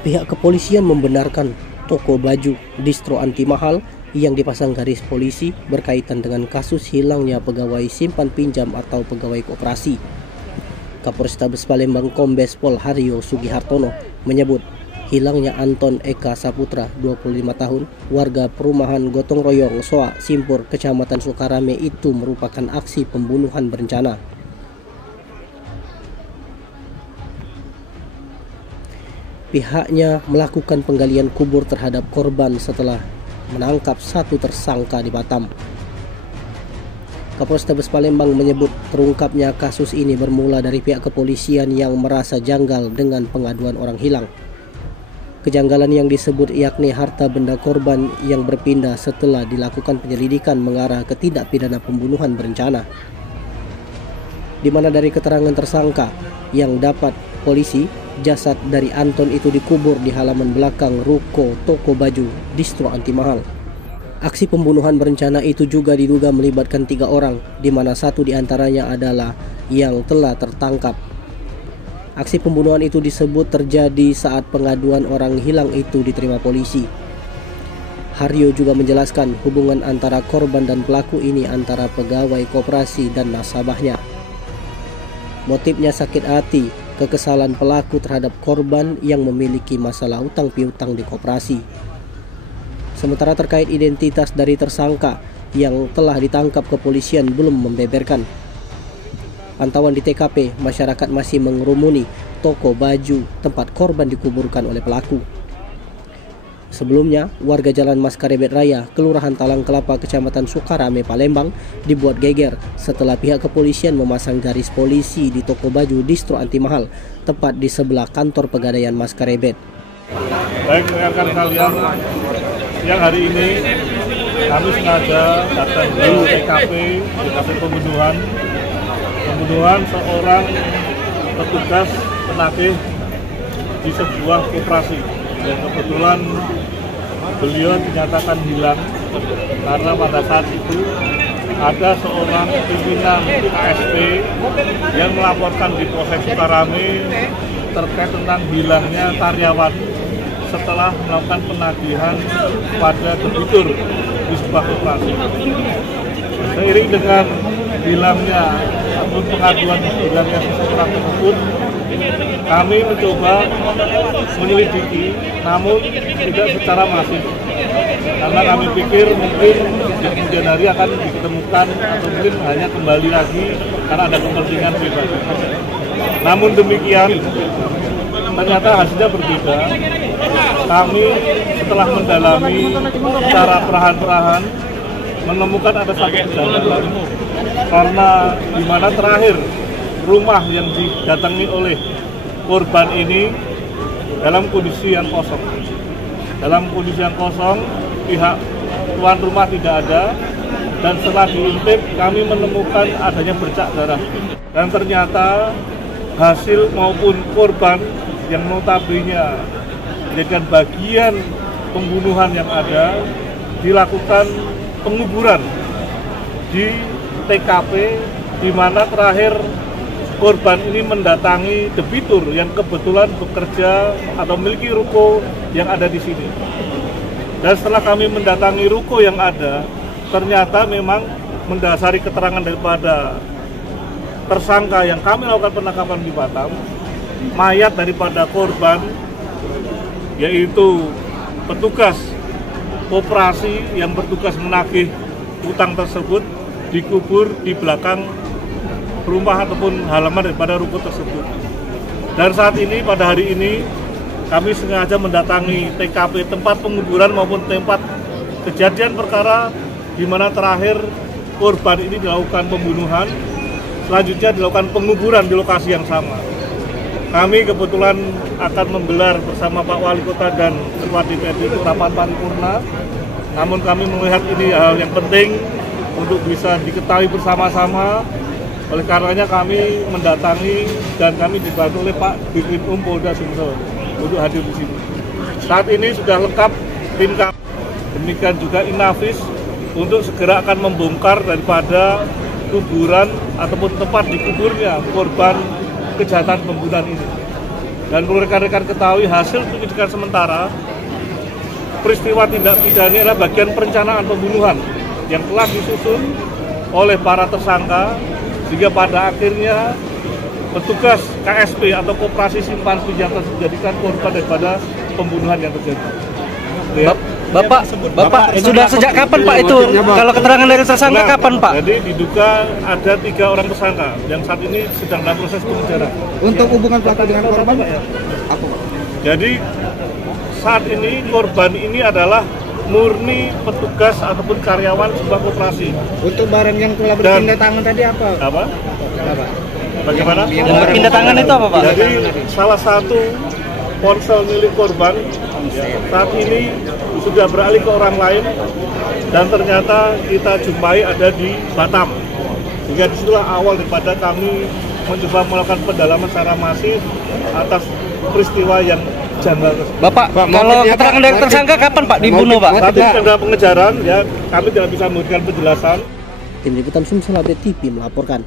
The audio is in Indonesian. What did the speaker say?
Pihak kepolisian membenarkan toko baju distro anti mahal yang dipasang garis polisi berkaitan dengan kasus hilangnya pegawai simpan pinjam atau pegawai koperasi. Kapolrestabes Palembang Kombes Pol Haryo Sugihartono menyebut hilangnya Anton Eka Saputra, 25 tahun, warga perumahan Gotong Royong, Soa, Simpur, Kecamatan Sukarame itu merupakan aksi pembunuhan berencana. Pihaknya melakukan penggalian kubur terhadap korban setelah menangkap satu tersangka di Batam. Kapolrestabes Palembang menyebut terungkapnya kasus ini bermula dari pihak kepolisian yang merasa janggal dengan pengaduan orang hilang. Kejanggalan yang disebut yakni harta benda korban yang berpindah setelah dilakukan penyelidikan mengarah ke tindak pidana pembunuhan berencana, di mana dari keterangan tersangka yang dapat polisi, jasad dari Anton itu dikubur di halaman belakang ruko toko baju distro anti mahal. Aksi pembunuhan berencana itu juga diduga melibatkan 3 orang, di mana satu diantaranya adalah yang telah tertangkap. Aksi pembunuhan itu disebut terjadi saat pengaduan orang hilang itu diterima polisi. Haryo juga menjelaskan hubungan antara korban dan pelaku ini antara pegawai koperasi dan nasabahnya. Motifnya sakit hati, kekesalan pelaku terhadap korban yang memiliki masalah utang piutang di koperasi. Sementara terkait identitas dari tersangka yang telah ditangkap kepolisian belum membeberkan. Pantauan di TKP, masyarakat masih mengerumuni toko baju tempat korban dikuburkan oleh pelaku. Sebelumnya, warga Jalan Maskarebet Raya, Kelurahan Talang Kelapa, Kecamatan Sukarame, Palembang dibuat geger setelah pihak kepolisian memasang garis polisi di toko baju distro anti mahal tepat di sebelah kantor Pegadaian Maskarebet. Baik rekan kalian, yang hari ini kami sengaja datang ke TKP pembunuhan seorang petugas penagih di sebuah koperasi. Dan kebetulan beliau dinyatakan hilang karena pada saat itu ada seorang pimpinan KSP yang melaporkan di Polsek Sukarame terkait tentang hilangnya karyawan setelah melakukan penagihan pada debitur di sebuah koperasi. Seiring dengan hilangnya ataupun pengaduan hilangnya seseorang tersebut, kami mencoba menyelidiki, namun tidak secara masif, karena kami pikir mungkin di kemudian hari akan ditemukan atau mungkin hanya kembali lagi karena ada kepentingan pribadi. Namun demikian, ternyata hasilnya berbeda. Kami setelah mendalami secara perlahan-lahan menemukan ada satu kejanggalan, karena di mana terakhir rumah yang didatangi oleh korban ini dalam kondisi yang kosong. Dalam kondisi yang kosong, pihak tuan rumah tidak ada, dan setelah diintip kami menemukan adanya bercak darah. Dan ternyata hasil maupun korban yang notabene menjadikan bagian pembunuhan yang ada dilakukan penguburan di TKP, di mana terakhir korban ini mendatangi debitur yang kebetulan bekerja atau memiliki ruko yang ada di sini. Dan setelah kami mendatangi ruko yang ada, ternyata memang mendasari keterangan daripada tersangka yang kami lakukan penangkapan di Batam, mayat daripada korban, yaitu petugas koperasi yang bertugas menagih utang tersebut, dikubur di belakang rumah ataupun halaman daripada ruko tersebut. Dan saat ini, pada hari ini, kami sengaja mendatangi TKP tempat penguburan maupun tempat kejadian perkara di mana terakhir korban ini dilakukan pembunuhan, selanjutnya dilakukan penguburan di lokasi yang sama. Kami kebetulan akan menggelar bersama Pak Wali Kota dan Ketua DPRD rapat paripurna. Namun kami melihat ini hal yang penting untuk bisa diketahui bersama-sama. Oleh karenanya kami mendatangi dan kami dibantu oleh Pak Dirkrim Polda Sumsel untuk hadir di sini. Saat ini sudah lengkap tim kami, demikian juga Inavis untuk segera akan membongkar daripada kuburan ataupun tempat dikuburnya korban kejahatan pembunuhan ini. Dan perlu rekan-rekan ketahui, hasil penyelidikan sementara, peristiwa tindak pidana ini adalah bagian perencanaan pembunuhan yang telah disusun oleh para tersangka, sehingga pada akhirnya petugas KSP atau Koperasi Simpan Senjata dijadikan korban daripada pembunuhan yang terjadi. Ya. Bapak sudah sejak kapan Pak itu? Kalau keterangan dari tersangka kapan Pak? Jadi diduga ada 3 orang tersangka yang saat ini sedang dalam proses pengejaran. Untuk hubungan pelaku dengan korban, apa? Jadi saat ini korban ini adalah murni petugas ataupun karyawan sebuah koperasi. Untuk barang yang telah berpindah tangan tadi apa? Apa? Bagaimana? Yang berpindah tangan itu apa Pak? Jadi salah satu ponsel milik korban saat ini sudah beralih ke orang lain dan ternyata kita jumpai ada di Batam. Sehingga disitulah awal daripada kami mencoba melakukan pendalaman secara masif atas peristiwa yang janggal. Bapak, kalau keterangan dari tersangka kapan Pak dibunuh Pak? Saat ini sedang dalam pengejaran, ya kami tidak bisa memberikan penjelasan. Tim Liputan Sumsel Update TV melaporkan.